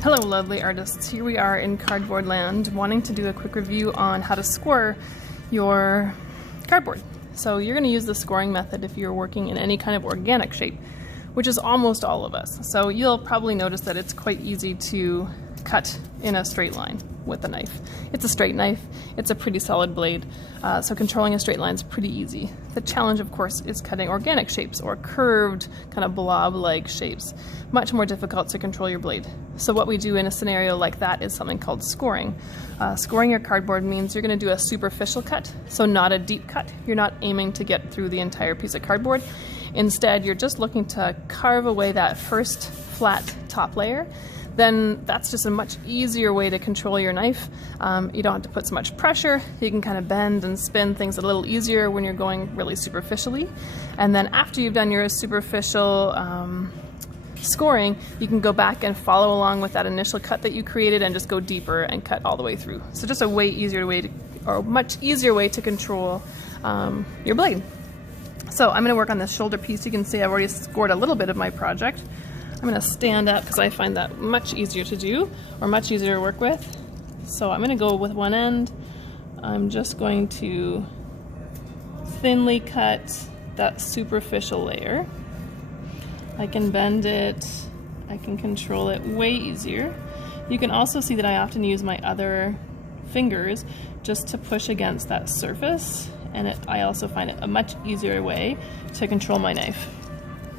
Hello lovely artists, here we are in cardboard land wanting to do a quick review on how to score your cardboard. So you're going to use the scoring method if you're working in any kind of organic shape, which is almost all of us. So you'll probably notice that it's quite easy to cut in a straight line with a knife. It's a straight knife, it's a pretty solid blade, so controlling a straight line is pretty easy. The challenge, of course, is cutting organic shapes or curved kind of blob-like shapes. Much more difficult to control your blade. So what we do in a scenario like that is something called scoring. Scoring your cardboard means you're going to do a superficial cut, so not a deep cut. You're not aiming to get through the entire piece of cardboard. Instead, you're just looking to carve away that first flat top layer. Then that's just a much easier way to control your knife. You don't have to put so much pressure. You can kind of bend and spin things a little easier when you're going really superficially. And then after you've done your superficial scoring, you can go back and follow along with that initial cut that you created and just go deeper and cut all the way through. So just a way easier way to, or much easier way to control your blade. So I'm going to work on this shoulder piece. You can see I've already scored a little bit of my project. I'm going to stand up because I find that much easier to do, or much easier to work with. So I'm going to go with one end. I'm just going to thinly cut that superficial layer. I can bend it, I can control it way easier. You can also see that I often use my other fingers just to push against that surface, and I also find it a much easier way to control my knife.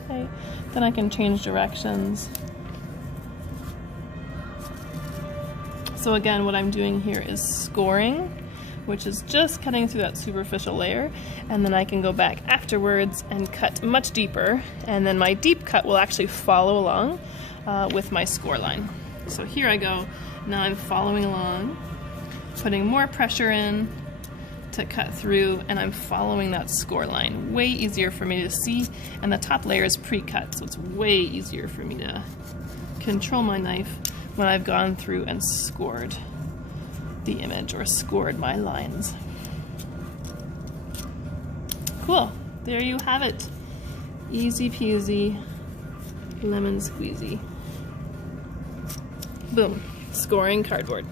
Okay. Then I can change directions. So again, what I'm doing here is scoring, which is just cutting through that superficial layer, and then I can go back afterwards and cut much deeper, and then my deep cut will actually follow along with my score line. So here I go. Now I'm following along, putting more pressure in to cut through, and I'm following that score line. Way easier for me to see, and the top layer is pre-cut, so it's way easier for me to control my knife when I've gone through and scored the image or scored my lines. Cool, there you have it. Easy peasy, lemon squeezy. Boom, scoring cardboard.